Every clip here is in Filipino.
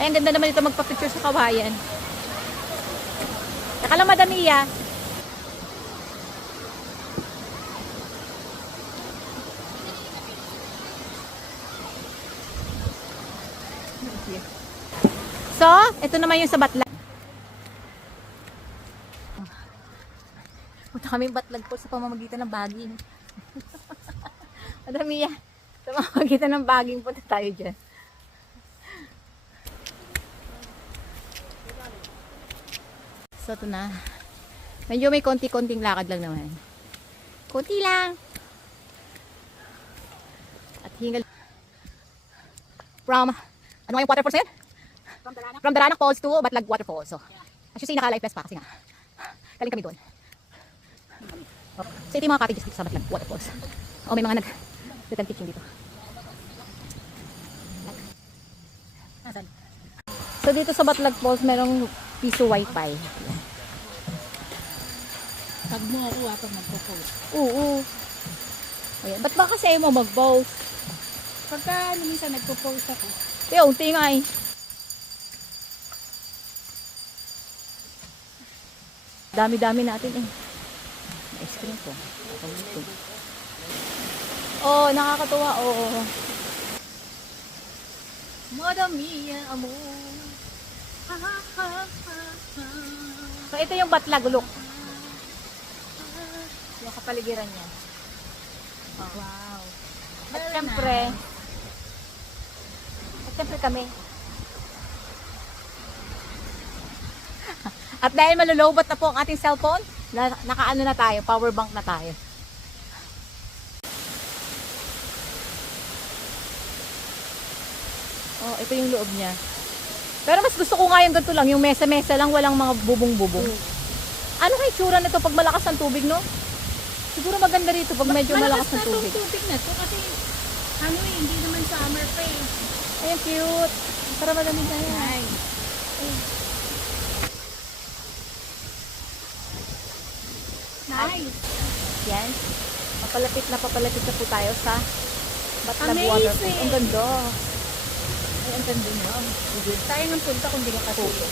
Ay, ang ganda naman dito magpa-picture sa kawayan. Saka lang madamiya. So, ito naman yung sa Batlag. Punta kami Batlag po sa pamamagitan ng baging. Madami yan. Sa pamamagitan ng baging punta tayo dyan. So, ito na. Medyo may konti-konting lakad lang naman. Konti lang. At hingal. From, ano nga yung waterfalls yan? From Daranak Falls to Batlag Waterfalls. So, as you see, naka-life vest pa kasi nga. Galing kami doon. So, ito yung mga cottages dito sa Batlag Waterfalls. O, may mga nag-return kitchen dito. So, dito sa Batlag Falls, merong piso wifi. Pag mo ako pag magpo-post. Oo. Ayan. Ba't ba kasi ayaw mo mag-post? Pagka minsan nagpo-post ako. Kaya, unti nga eh. Dami-dami natin eh. Ice cream po. Oh, nakakatuwa. Oo. Madami yan, amo. So, ito yung Batlag, look. Yung kapaligiran niya. Oh. Wow. At syempre kami. At dahil malulobot na po ang ating cellphone, nakaano na tayo, power bank na tayo. Oh, ito yung loob niya. Pero mas gusto ko nga yung ganito lang, yung mesa-mesa lang, walang mga bubong-bubong. Ano kaya itsura nito pag malakas ang tubig, no? Siguro maganda rito pag medyo malakas ang tubig. Malakas na tubig na to kasi ano eh, hindi naman summer pa eh. Ayan, cute. Para malamig na yan. Nice. Nice. Yan. Papalapit na po tayo sa Batlag Amazing. Waterfall. Ang ganda. Ay, ang ganda niya. Tayo ng punta kung di ka katuto.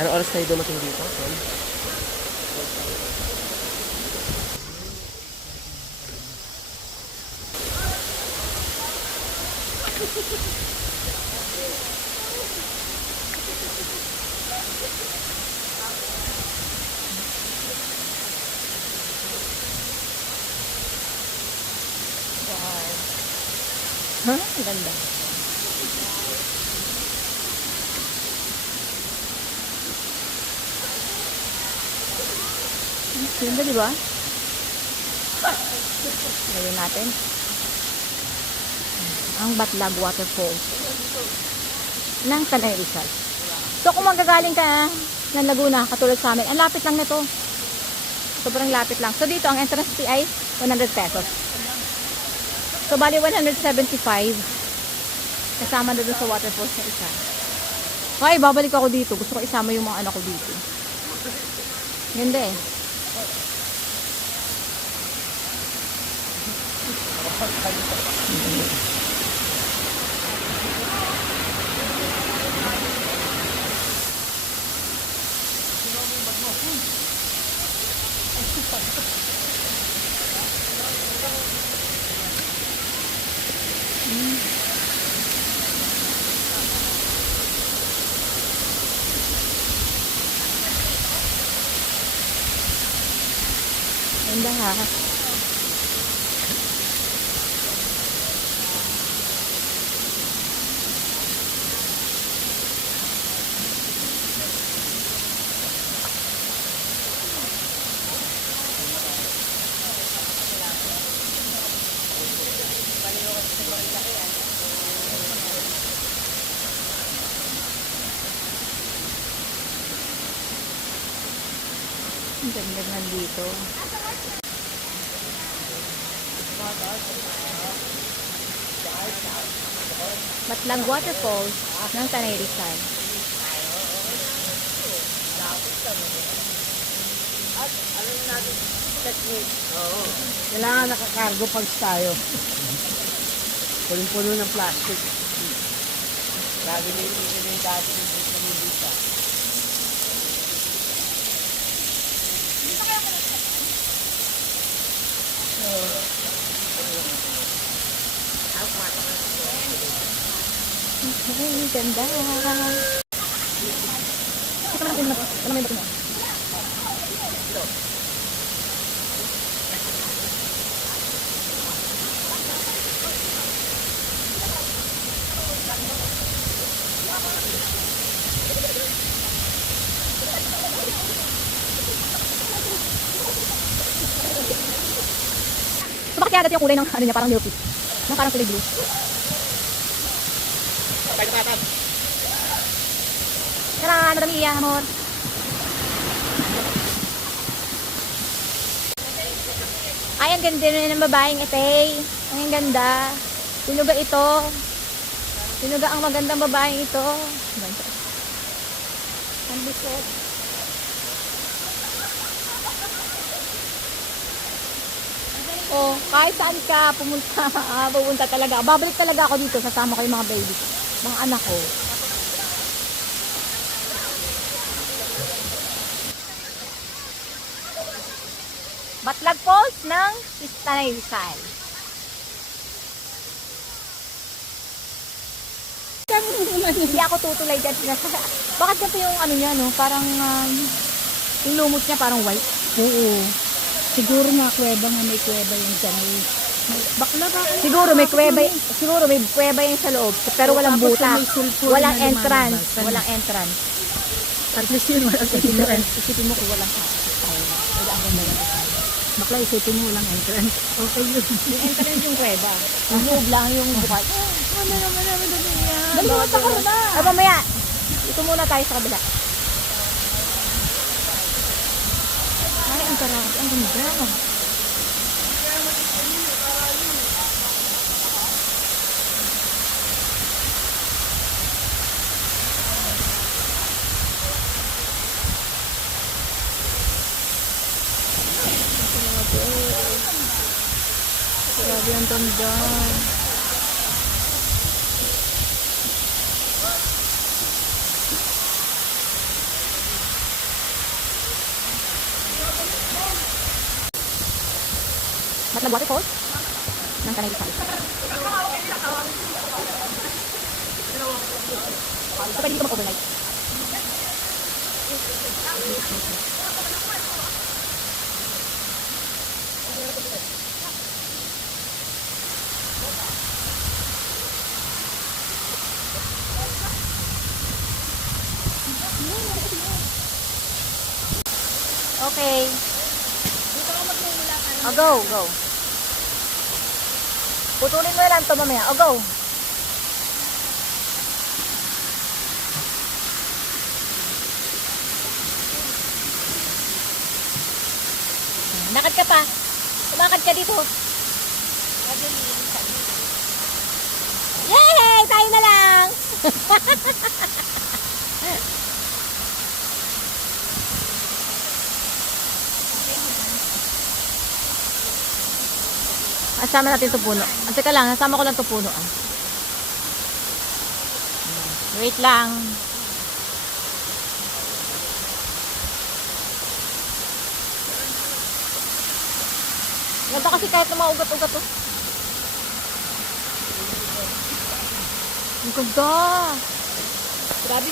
Anong oras tayo dumating dito? Ha? Ang ganda. Ganda, di ba? Lagyan natin. Ang Batlag Waterfall ng Tanay Rizal. So, kung manggagaling ka ng Laguna, katulad sa amin, ang lapit lang nito. Sobrang lapit lang. So, dito, ang entrance fee ay 100 pesos. So, bali 175. Kasama na dun sa waterfalls na isa. Okay, babalik ako dito. Gusto ko isama yung mga anak ko dito. Ganda eh. Ganda ha. Ang ganda nandito. Matlag Waterfalls ng Tanay Rizal. Kailangan nakakargo pag tayo. Punong-puno ng plastic. Lagi na yung dati ng buta ng buta. Ay, ganda. Ito naman na po. Ano may bato mo? So, bakit kaya agad yung kulay ng ano niya, parang milky? Yung parang kulay blue. Tara, Madam Iya, amor. Ay, ang ganda na ng babaeng ete. Ang ganda. Sino ba ito? Sino ba ang magandang babaeng ito? Ganda. Ang bisot. Oh, kahit saan ka pumunta, pupunta talaga. Babalik talaga ako dito, sasama ko yung mga baby. Mga anak ko. Matlag Falls ng Tanay Rizal. Hindi ako tutulay dyan. Bakit ganito yung ano niya, no? Parang, yung lumot niya parang white. Oo. Siguro nga kuweba nga may kuweba yung dyan. Bakla ba? Siguro may kuweba yung sa loob. Pero walang Tapos butas. may sulfur Walang na entrance. lumalabas. Walang entrance. At least yun walang entrance. Isipin mo kung walang wala ang ganda ng Bakla isipin mo walang entrance. Okay yun. yung entrance yung kuweba. Yung loob lang yung bukas. Dali mo sa kabila. Ah, mamaya. Ito muna tayo sa kabila. Ay, ang sarap. Ang ganda. Grabe ang ganda. Matlag Waterfalls ng Tanay Rizal. So, pwede dito mag-overnight. Okay. Oh, go, go. Putulin mo na lang ito mamaya. Oh, go. Lakad ka pa. Lumakad ka dito. Yay! Tayo na lang! Asama natin itong puno. Teka lang, nasama ko lang itong puno. Wait lang. Ganda kasi kahit na maugat-ugat to. Ang ganda. Grabe.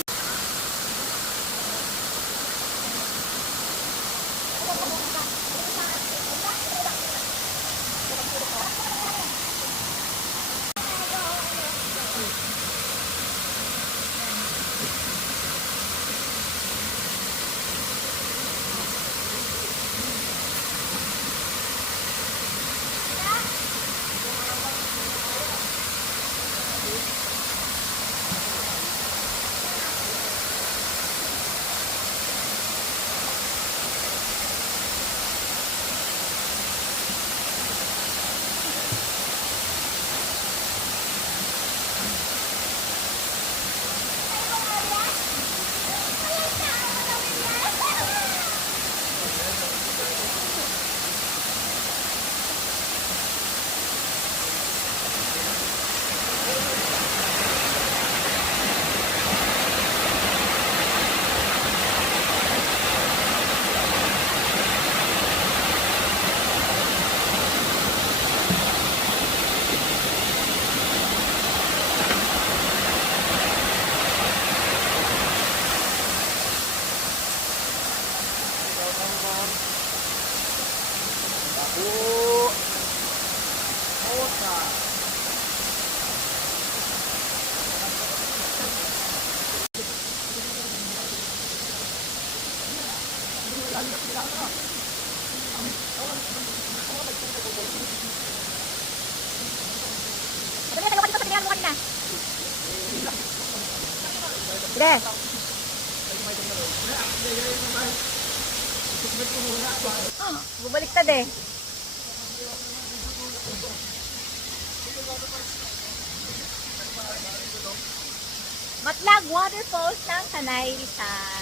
Sabi tayo dito sa tinirahan mo kanina. Sige. Bubaliktad eh. Matlag Waterfalls ng Tanay Rizal.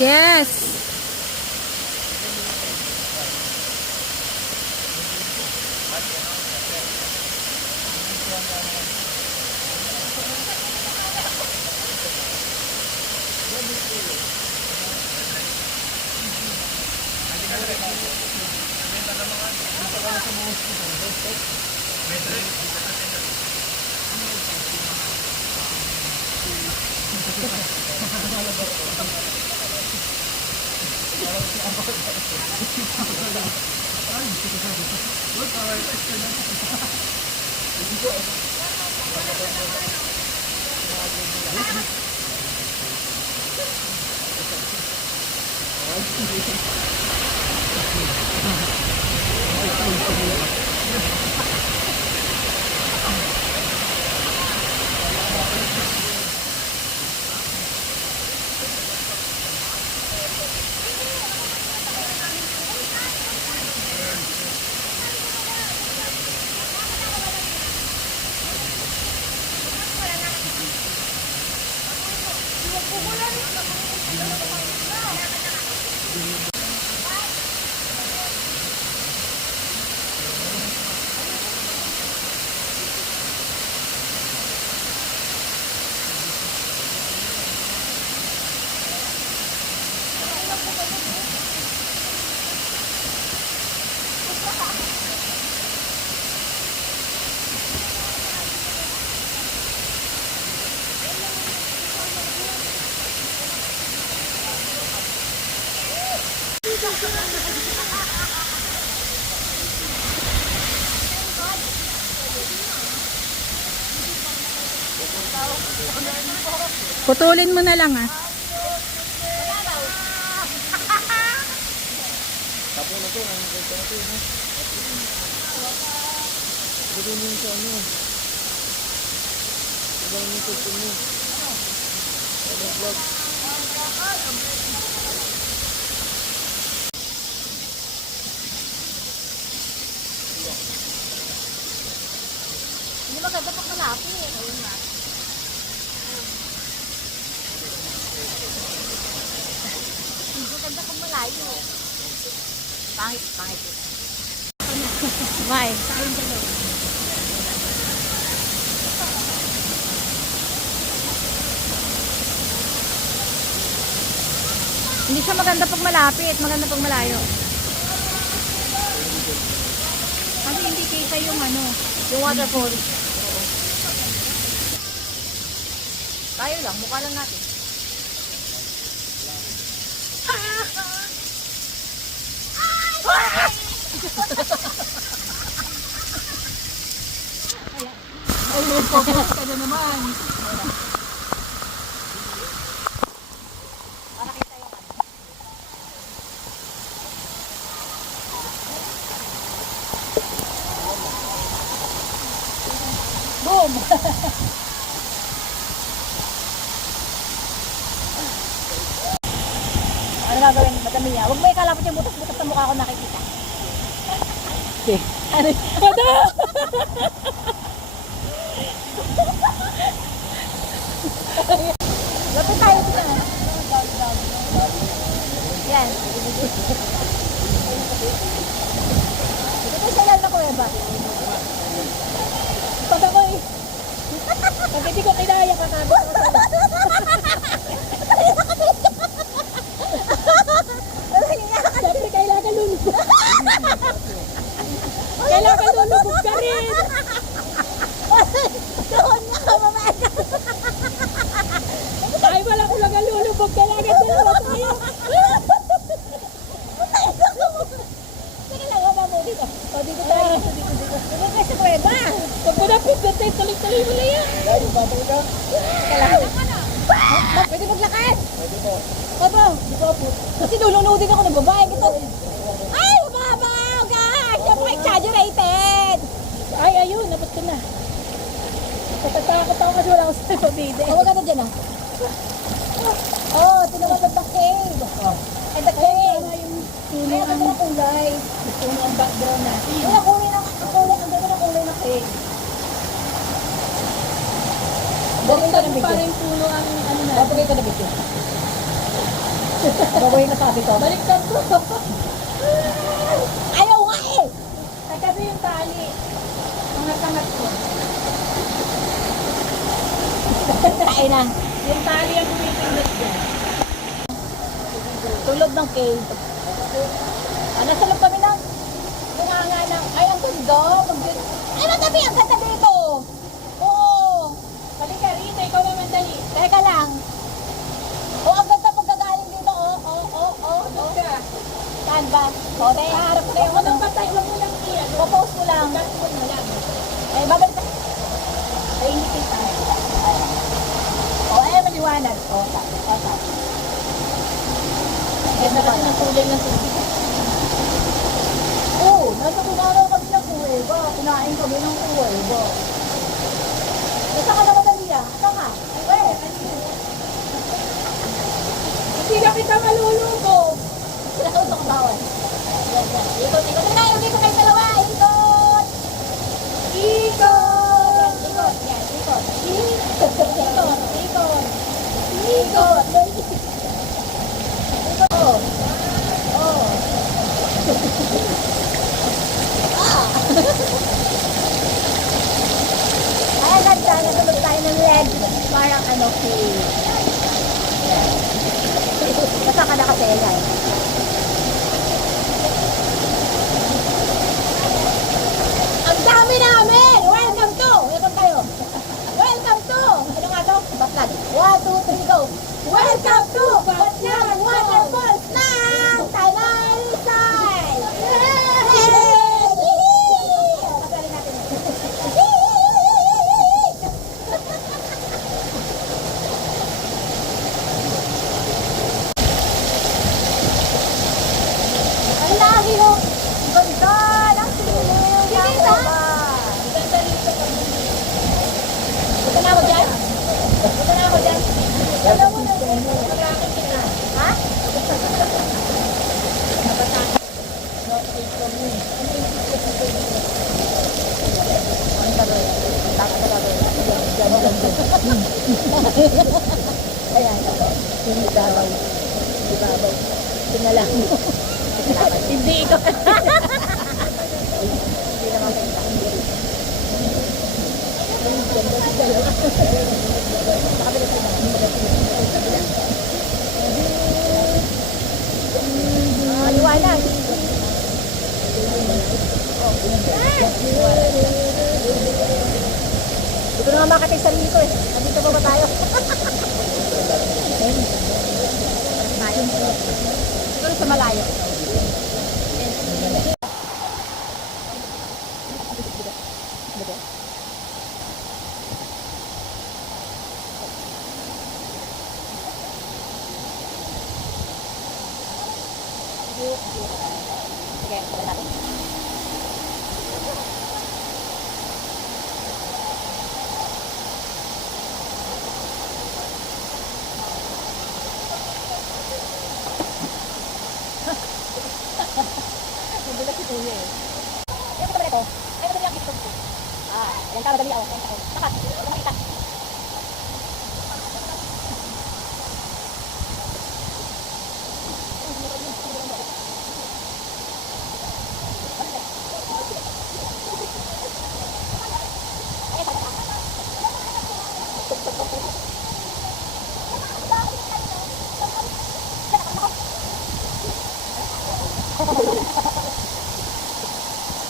Yes. Putulin mo na lang ah. Tapo na to, ang ganda na to, no? Gawin mo yung sa ano. Gawin mo yung sa ano. Ano vlog? Hindi maganda pag malapit eh. Ayun nga. Hindi maganda pag malayo. Pangit, pangit. Why? Hindi siya maganda pag malapit, maganda pag malayo. Kasi hindi kita yung ano. Yung waterfall. Tayo lang, mukha lang natin. Ka na naman. Para kita yung ano. Ano gagawin? Madami niya. Huwag mo ikalapit yung butas-butas sa mukha ko nakikita. Okay. Ano? Lapit tayo dito. Yan. Ito sa ilan na kuya ba? Pag ako eh. Pag hindi ko kinaya, kakago ako sa Siyempre, kailangan lulubog. Kailangan lulubog ka rin. Doon nga, mamaya. Ay, wala ko lang lulubog. Kailangan dalawa tayo. Sige lang, wala mo dito. O, dito tayo. Dito. Dito kayo sa kuya ba? Pag mo na-pindot tayo, tuloy-tuloy mo na yan. Dahil yung baboy ka. Pwede maglakad. Pwede mo. Opo. Kasi lulunodin ako ng babae. Ito. Ay, mababaw ka! Siyempre exaggerated. Ay, ayun, napot ko na. Natatakot ako kasi wala ako sa pabide. Huwag ka na dyan ah. Oh, tinawagad ng cave. Ay, the cave. Tama yung Ay, ang ganda ng kulay. gusto mo ang background natin. Ay, ang kulay ng kulay. Ang ganda ng kulay ng cave. Babay ka ng Pa video. rin puno ang ano na. Babay ka ng video. Babay na sabi ko. Baliktad ko. Ayaw nga eh! Kagabi yung tali. Angat-angat ko. Kain na. Yung tali ang pumipindot dyan. Tulog ng cave. Nasa loob kami ng bunganga ng, ay ang ganda. Ay matabi, ang ganda dito. Oo. Halika rito, ikaw naman dali. Teka lang. Oo, ang ganda pagkagaling dito. Doon ka. Saan ba? O, tayo harap ko na yung Ako ano. nang patay, wag mo lang iyan. Popost ko lang. Cut mo na lang. Ay, babalik ka. Ay, hindi kita. O, ay, maliwanag. O, sabi. Ganda kasi ng kulay ng tubig. Oo, nasa kumaraw kami ng kuweba. Kinain kami ng kuweba. Nasa ka naman Daliya? Saan ka? Ay, Hindi na kita malulubog. sinakot ako bawal. Ikot. Tayo, dito kayo dalawa. Ikot. Ikot. Yan, ikot. Ikot. Oh. Ay, ang ganda. Natulog tayo ng leg. Parang ano, basta ka nakatela eh. Ang dami namin! Welcome to! Welcome kayo! Welcome to! Ano nga to? Batlan. 1, 2, 3, go! Welcome to Batlan Waterfalls ng Tanay Rizal! Yay! Pagaling natin yun. Ang lagi ho! Ganda ng siniling! Ganda! Punta na ako dyan? Punta na ako dyan? Alam mo na, mag-akin kita. Ha? Ang gagawin. Tapos na gagawin. Ayan. Hindi dabaw. Hindi dabaw. Sinalang mo. Hindi ikaw. Hindi naman kita. Liwanag. Hindi ko na nga makatay sarili ko eh. Nandito pa ba tayo? Tayo. Siguro sa malayo. Sige, pala natin. madali ako. Takat, walang kita.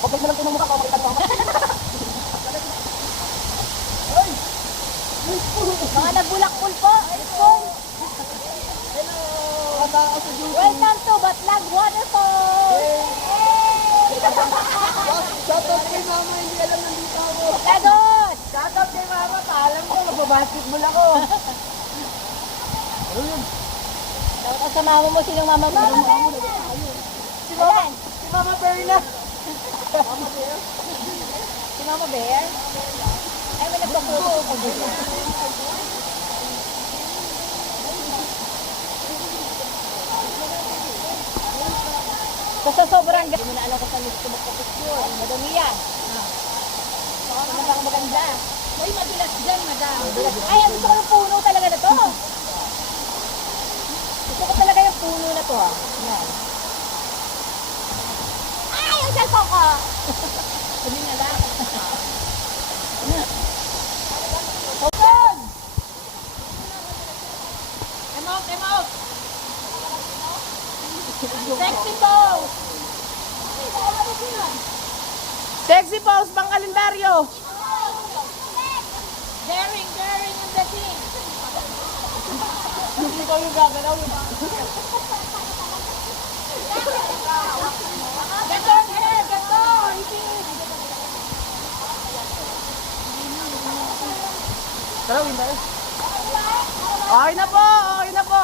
Kapag mo lang ito ng mukha, makita mo ako. Mga nagbulakpul po. Welcome to Batlag Waterfall! Shoutout kay mama, hindi alam nandito ako. Lagot! Shoutout kay mama, paalam ko, magbabasketball ako. Dapat sa mama mo, sinong mama mo? Si Mama Berna. Si Mama Bear? Ay, may nagpaputo ko. Sa sobrang hindi mo na alam kung saan gusto magpapicture. Madami yan. Baka bang maganda. Uy, madulas dyan, madam. Ay, ang gusto ko yung puno talaga na to. Gusto ko talaga yung puno na to. Yan. Ay, yung cellphone ko! Sabi na lang. Open! Emok! Sexy pose! Sexy pose, pang kalendaryo. Daring in the team. Hindi ko yung gagalaw. Gato, hair, gato! Tarawin tayo. Okay na po, okay na po.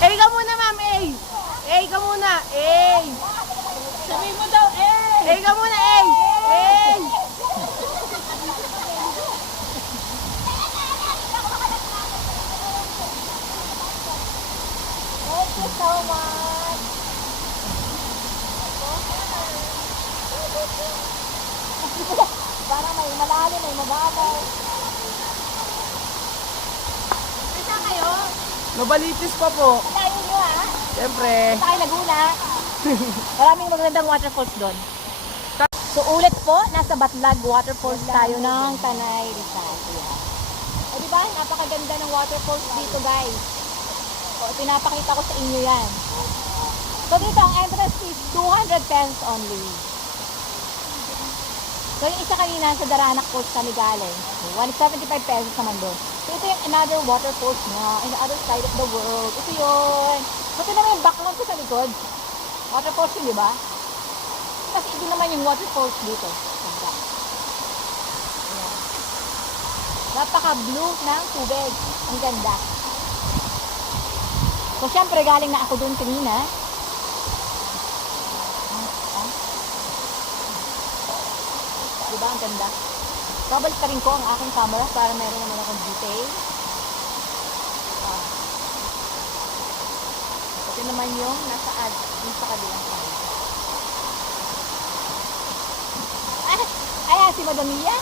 Eh, ka muna, ma'am, eh. Eh, ka muna, eh. Sabi mo daw, eh! Eh, ka muna, eh. Eh. Thank you so much. Parang may malalim, may mababaw. Saan kayo? Nobalitis pa po. Layo nyo ha? Siyempre. Sa kayo Laguna. Maraming magandang waterfalls doon. So ulit po, nasa Batlag Waterfalls tayo ng Tanay Rizal. Ayan. O diba, napakaganda ng waterfalls dito guys. O, pinapakita ko sa inyo yan. So dito, ang entrance is 200 pesos only. So yung isa kanina sa Daranac Falls kami galing, 175 pesos naman doon. So ito yung another waterfalls na in the other side of the world. Ito yun. So ito naman yung background ko sa likod. Waterfalls yun, di ba? Tapos ito naman yung waterfalls dito. Ganda. Ayan. Napaka-blue ng tubig. Ang ganda. So syempre galing na ako doon kanina. Diba? Ang ganda. Babalik pa rin ko ang aking camera para meron naman akong detail. Wow. Ito naman yung nasa ad, yung sa kabilang side. Ayan, si Madam Mia.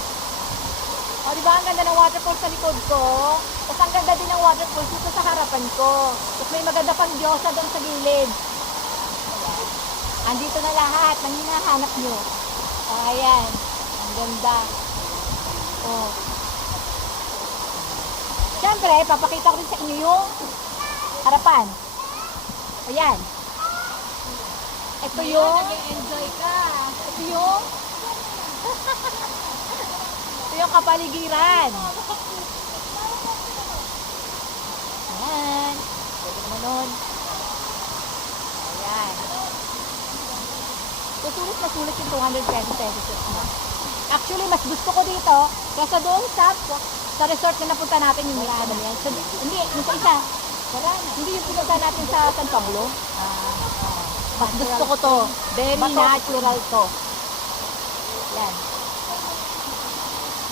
O, diba? Ang ganda ng waterfall sa likod ko. Tapos ang ganda din ng waterfall dito sa harapan ko. Tapos may maganda pang diyosa doon sa gilid. Ayan. Andito na lahat ng hinahanap nyo. Ayan. Ang ganda. Oh. Siyempre, papakita ko rin sa inyo yung harapan. Ayan. Ito yung... Nag-enjoy ka. Ito yung... ito yung kapaligiran. Ayan. Pwede naman nun. Ayan. So, sulit na sulit yung 220 pesos na. Actually, mas gusto ko dito kaysa doon sa resort na napunta natin yung may ano yan. So, hindi, yung sa isa. Hindi yung pinunta natin sa San Pablo. Mas gusto ko to. Very natural to. Yan.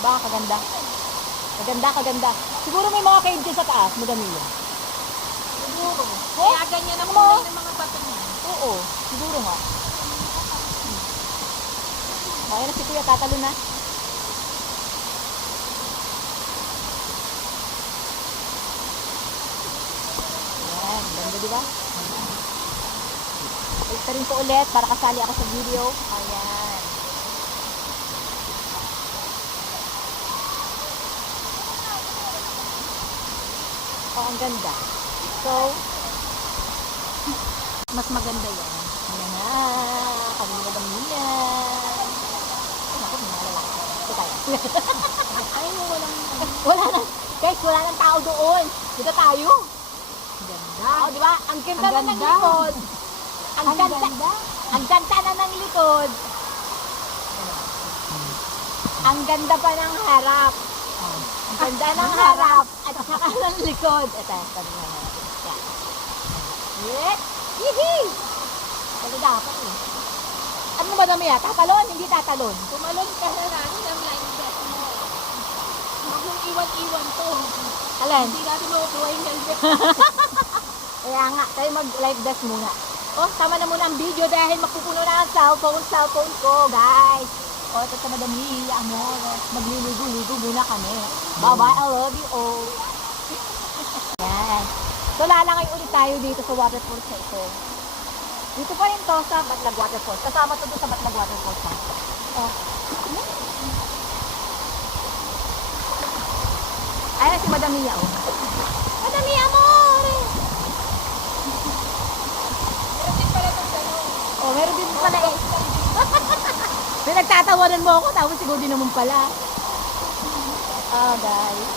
Baka kaganda. Kaganda. Siguro may mga cave dyan sa taas. Madami yun. siguro. Oh, Kaya ganyan ang ano? kulay ng mga bato niya. Oo, siguro nga. Ayan na si Kuya, tatalo na. Ayan, ganda diba? Balik rin ko ulit para kasali ako sa video. Ayan. Oh, ang ganda. So, Mas maganda yan. ayan na. Kami na damina. Naku, may mga lalaki. Ito tayo. Ay, walang Wala na. Guys, wala nang tao doon. Dito tayo. ganda. Oh, di ba? Ang ganda Ang na ng ganda. likod. Ang ganda. Ang ganda na ng likod. Ang ganda pa ng harap. Ang ganda ng harap at saka ng likod. Ito, sabi nga natin. Yan. Yes! Hihi! Kasi dapat eh. Ano ba dami ah? Tatalon? Hindi tatalon. Tumalon ka na namin ang line dress mo. Huwag mong iwan-iwan to. Alan? Hindi natin makukuha yung helmet. Kaya nga, tayo mag-live vest muna. Oh, tama na muna ang video dahil mapupuno na ang cellphone ko, guys. Oh, ito sa madami, amor. Magliligo-ligo muna kami. Bye-bye, I love you all. Yan. So, lalangay ulit tayo dito sa waterfalls na ito. Dito pa rin to sa Batlag Waterfalls. Kasama to doon sa Batlag Waterfalls. Ha? Oh. Ayan si Madam Mia, oh. Madam Mia, amor! Meron din pala itong gano'n. Oh, meron din pala eh. May nagtatawanan mo ako, tapos siguro din naman pala. Ah, guys.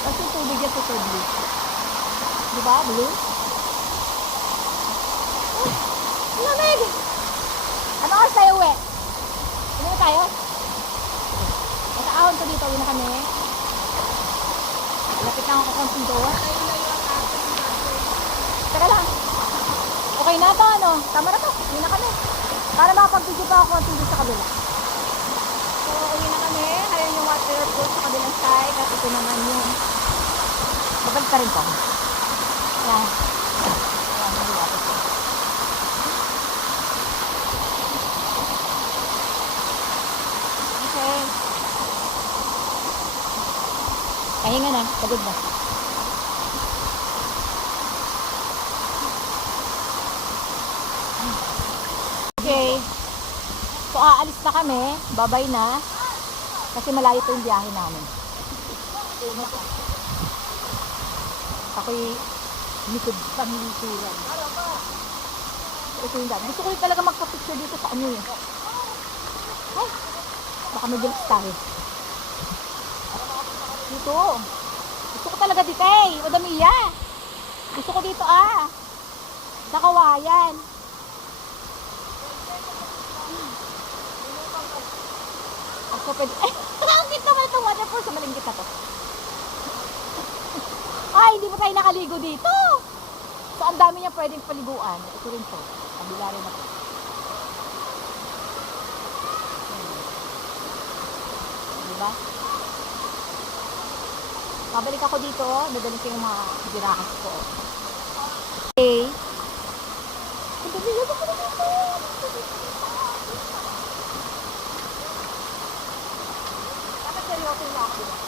Kasi tubig yan sa tubig. Di ba, blue? Oh, lamig! Ano oras tayo uwi? Ano na tayo? Basta ahon to dito, uwi na kami. Lapit na ako konting doon. Layo-layo ang kaso ng bato. Teka lang. Okay na to, ano? Tama na to. Uwi na kami. Para makapag-video pa ako konting doon sa kabila. So, uwi na kami. Ayun yung waterfall sa kabilang side. At ito naman yung... Babalik pa rin ko. Yan. Yan yung waterfall. Okay. Pahinga na. Pagod na. Okay. So, aalis na kami. Babay na. Kasi malayo po yung biyahe namin. Ako'y likod panlikuran. Ito yung dami. Gusto ko yung talaga magpa-picture dito sa ano yun. Ay, baka mag-gills tayo. Dito. Gusto ko talaga dito eh. Madamiya. Gusto ko dito ah. Sa Kawayan. Ako pwede. Eh, ang cute naman itong waterfall. Sa malingkit na to. Ay, hindi pa tayo nakaligo dito. So, ang dami niya pwedeng paliguan. Ito rin to. Kabila rin ako. Diba? Babalik ako dito. Dadalhin ko yung mga girahas ko. Okay. Ang dami niya ako dito. Dapat seryoso na ako dito.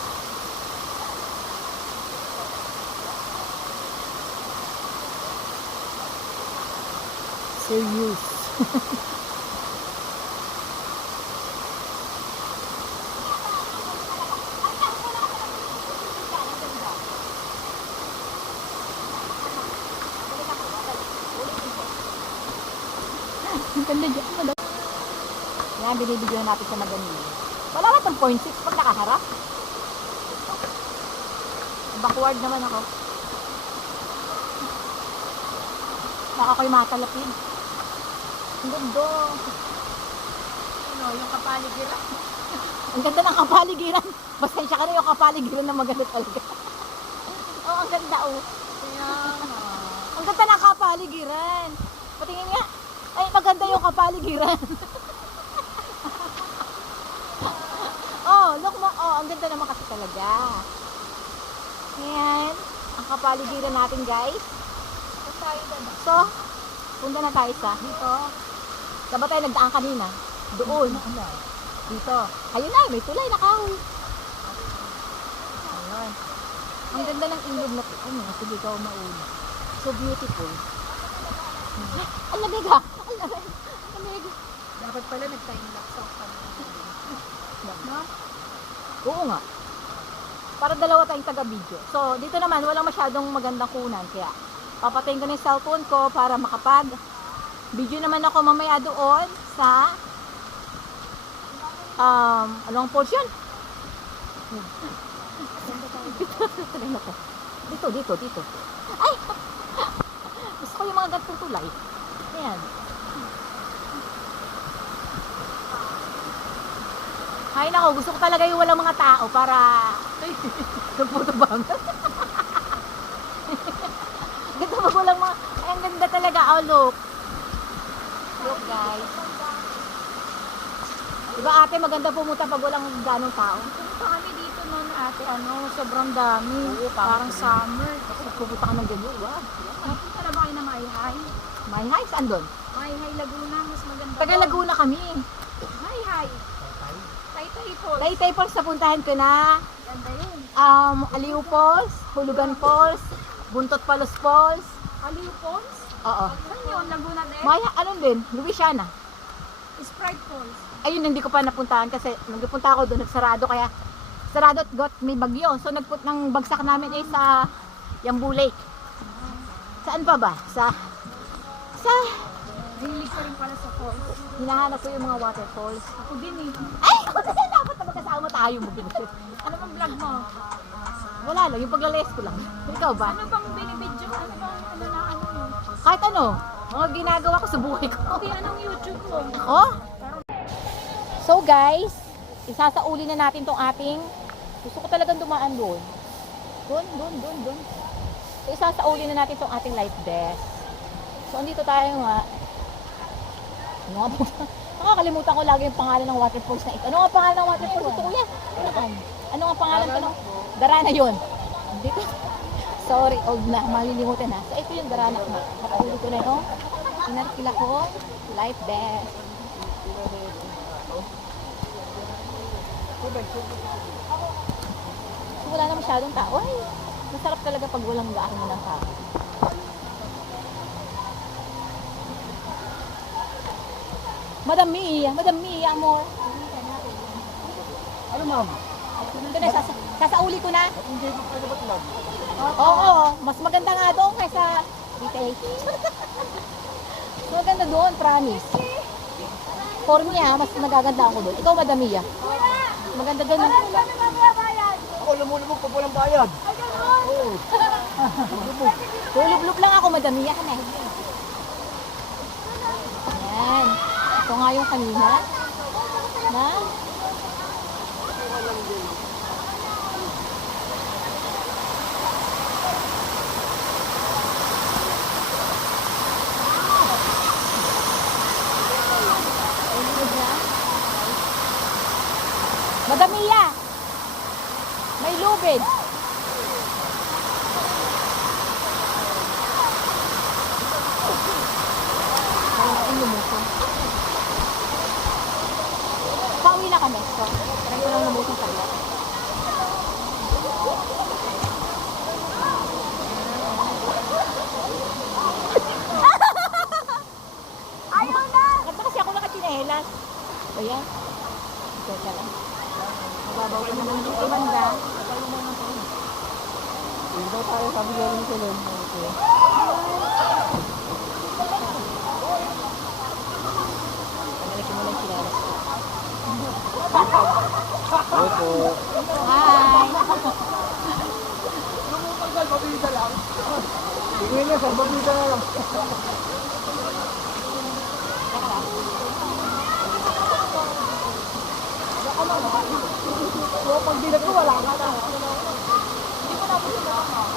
Serious. Ang ganda dyan. Yan, binibigyan natin sa Madamili. Wala ba itong 0.6 pag nakaharap? Backward naman ako. Baka ko'y matalapin. Ang ganda. Ano, yung kapaligiran. Ang ganda ng kapaligiran. Pasensya ka na yung kapaligiran na maganda talaga. Oh, ang ganda oh. Kaya nga. Ang ganda ng kapaligiran. Patingin nga. Ay, maganda yung kapaligiran. Oh, look mo. Oh, ang ganda naman kasi talaga. Ayan. Ang kapaligiran natin, guys. So, punta na tayo sa dito. Saan ba tayo nagdaan kanina? Doon. Dito. Ayun na, may tulay na kahoy. Ayun. Ang ganda ng ilog na ito. Sige, ikaw mauli. So beautiful. Ay, ang lamig ha! Ang lamig! Ang lamig! Dapat pala nag-time lapse ako kanina. No? Oo nga. Para dalawa tayong taga-video. So, dito naman, walang masyadong magandang kunan. Kaya, papatayin ko na yung cellphone ko para makapag-video naman ako mamaya doon sa anong falls yun? Dito. Ay! Gusto ko yung mga gantong tulay. Ayan. Ay nako, gusto ko talaga yung walang mga tao para nagpotobang. Ganda ba walang mga, ay ang ganda talaga. Oh look. Look guys. Diba ate maganda pumunta pag walang ganong tao? Pumunta kami dito noon ate, sobrang dami. Parang summer. Pupunta ka ng ganyan. Wow. Napunta na ba kayo na Mayhay? May hi, saan doon? Mayhay Laguna, mas maganda. Taga Laguna kami. Mayhay. Taytay Falls. Taytay Falls napuntahan ko na. Ganda yun. Aliw Falls, Hulugan Falls, Buntot Palos Falls. Aliw Falls? Oo. Saan yun? Laguna din? Maya, anong din? Louisiana. Sprite Falls. Ayun, hindi ko pa napuntahan kasi nagpunta ako doon, nagsarado kaya sarado at got may bagyo. So nagput ng bagsak namin ay sa Yambu Lake. Saan pa ba? Sa Hilig ko rin pala sa falls. hinahanap ko yung mga waterfalls. Ako din eh. Ay! Dapat na magkasama tayo mo. Ano bang vlog mo? Wala lang, yung paglalayas ko lang. Ikaw ba? Ano bang binibidyo? Ano bang ano mo? Kahit ano, mga ginagawa ko sa buhay ko. Pati anong YouTube mo? Oh? So guys, isasauli na natin tong ating, gusto ko talagang dumaan doon. Doon. So isasauli na natin tong ating life vest. So andito tayo nga. Nakakalimutan ko lagi yung pangalan ng waterfalls na ito. Ano nga pangalan ng waterfalls ito kuya? Ano nga pangalan ito ng Darana yun? Dito. Sorry, old na. Malilimutan na. So ito yung Darana. Nakahuli ko na ito. Inarkila ko. Life vest. So, wala na masyadong tao. Ay, masarap talaga pag walang gaano ng tao. Madam Mia, amor. Ano ma'am? Ito na, sasauli ko na. Hindi ko pwede ba tulog? Oo, mas maganda nga doon kaysa dito. Mas maganda doon, promise. For me mas nagaganda ako doon. Ikaw, Madam Mia. Maganda doon. Ako lumulubog pag walang bayad. Oo. Lulub-lub lang ako, Madam Mia. Ka na. Ayan. Ito nga yung kanina. Na? Madam Mia, may lubid. Kaya natin lumusong. Pauwi na kami. So, try ko lang lumusong saglit. Ayaw na! Kasi ako nakachinelas. Ayan. Teka lang. Mababaw ko naman yung banda. Hindi daw tayo sabi ko rin sila. Pagalikin mo lang yung chinelas ko. Opo. Hi! Lumutanggal, mabisa lang. Tingin niya, sir, mabisa na lang. So, pag bilag ko, wala ka na.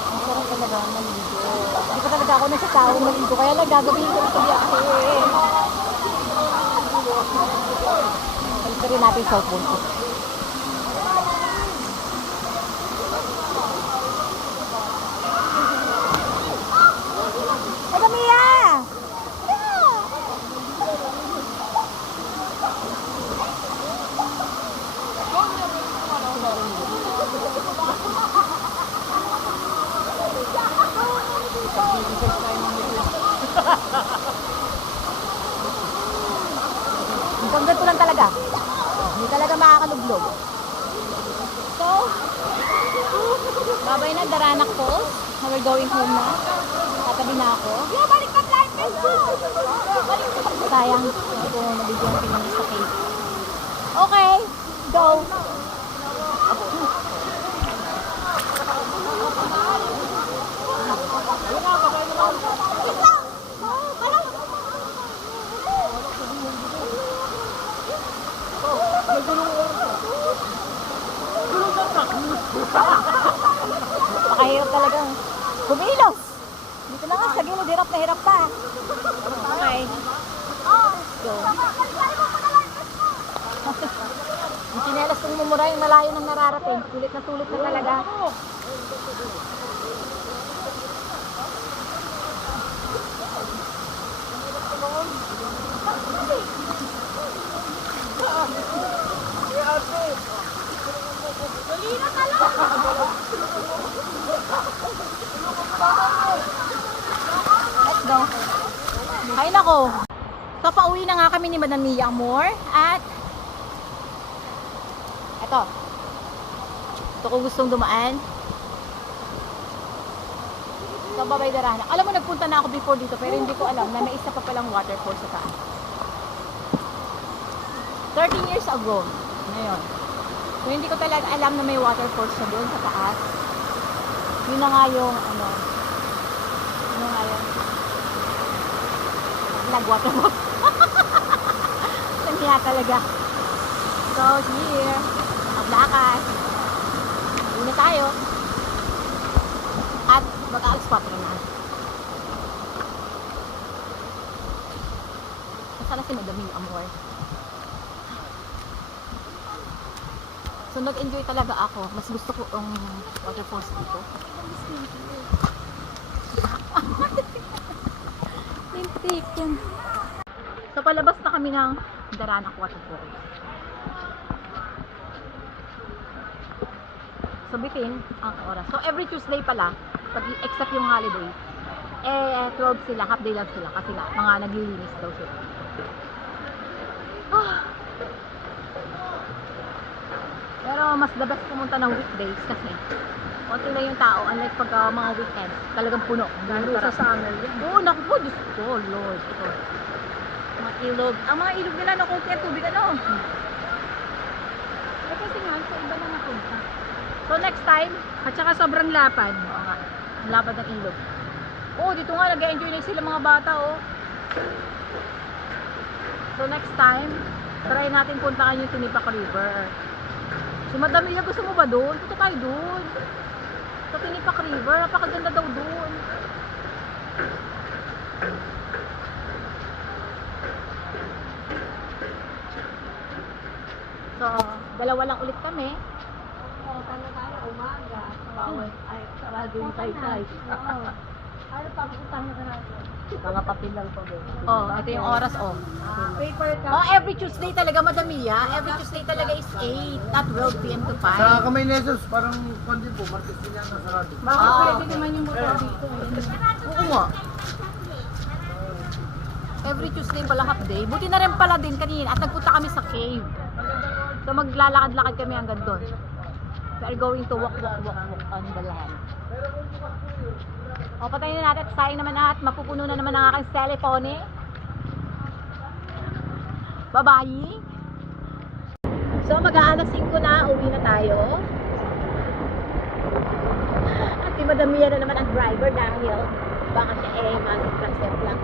Ang sarap talaga maligo. Hindi pa talaga ako nasa tao maligo. Kaya lang gagawin ko ito biyahe. Palitin rin natin yung cellphone ko. Hanggang ganito lang talaga. Hindi talaga makakalublog. So, babay na, Daranak Falls. Now we're going home na. Tatabi na ako. Balik ka, blind ko! Sayang. Hindi ko nabigyan pinang sa cake. Okay, go! Pakahirap talaga. Kumilos! Dito na nga, sa gilid, hirap na hirap pa. Okay. Let's go. Yung chinelas kong mumura, yung malayo ng nararating. Tulit na talaga. Let's go. Ay nako. So pauwi na nga kami ni Madam Mia Amor at eto. Ito ko gustong dumaan. So babay Daranak. Alam mo nagpunta na ako before dito pero hindi ko alam na may isa pa palang waterfall sa taas. 13 years ago. Ngayon. So hindi ko talaga alam na may waterfall siya doon sa taas. Yun na nga yung ano. Yun na nga yung nag-waterfall. Nandiya talaga. So here, maglakad. Uwi na tayo. At mag-a-spot na. Nasaan na si Madam Mia Amor? So nag-enjoy talaga ako. Mas gusto ko ang waterfalls dito. Lintik yan. So palabas na kami ng Daranak Waterfalls. So bitin ang oras. So every Tuesday pala, except yung holiday, 12 sila, half day lang sila kasi nga mga naglilinis daw sila. Pero mas the best pumunta ng weekdays kasi konti lang yung tao, unlike pag mga weekend, talagang puno. Lalo sa summer yun. Oo, naku po, Diyos ko, Lord. Ito. Mga ilog. Ang mga ilog nila, nakunti ang tubig, ano? Eh kasi nga, sa iba na napunta. So next time, At saka sobrang lapad. oo nga, ang lapad ng ilog. Oo, dito nga, nag-enjoy na sila mga bata, oh. So next time, try natin puntahan yung Tinipak River. Si Madam Mia, gusto mo ba doon? Punta tayo doon. Sa Tinipak River, napakaganda daw doon. So, dalawa lang ulit kami. Oo, tala tayo, umaga. Bawal. Ay, sarado yung tay-tay. Ano pa, putang na natin. Mga papel lang po doon. Oh, ito yung oras, oh. Paper ka. Oh, every Tuesday talaga, Madam Mia. Every Tuesday talaga is 8, not 12 p.m. to 5. Sa Kamay Nesos, parang kundi po, Martes din yan nasa radio. Baka Ah, pwede okay. naman yung motor dito. Oo nga. Every Tuesday pala half day. Buti na rin pala din kanina at nagpunta kami sa cave. So maglalakad-lakad kami hanggang doon. We are going to walk on the land. O, patayin na natin at sayang naman at mapupuno na naman ang aking cellphone eh. Bye-bye. So mag-aalas 5 na, uwi na tayo. At si Madam Mia na naman ang driver dahil baka siya masip lang.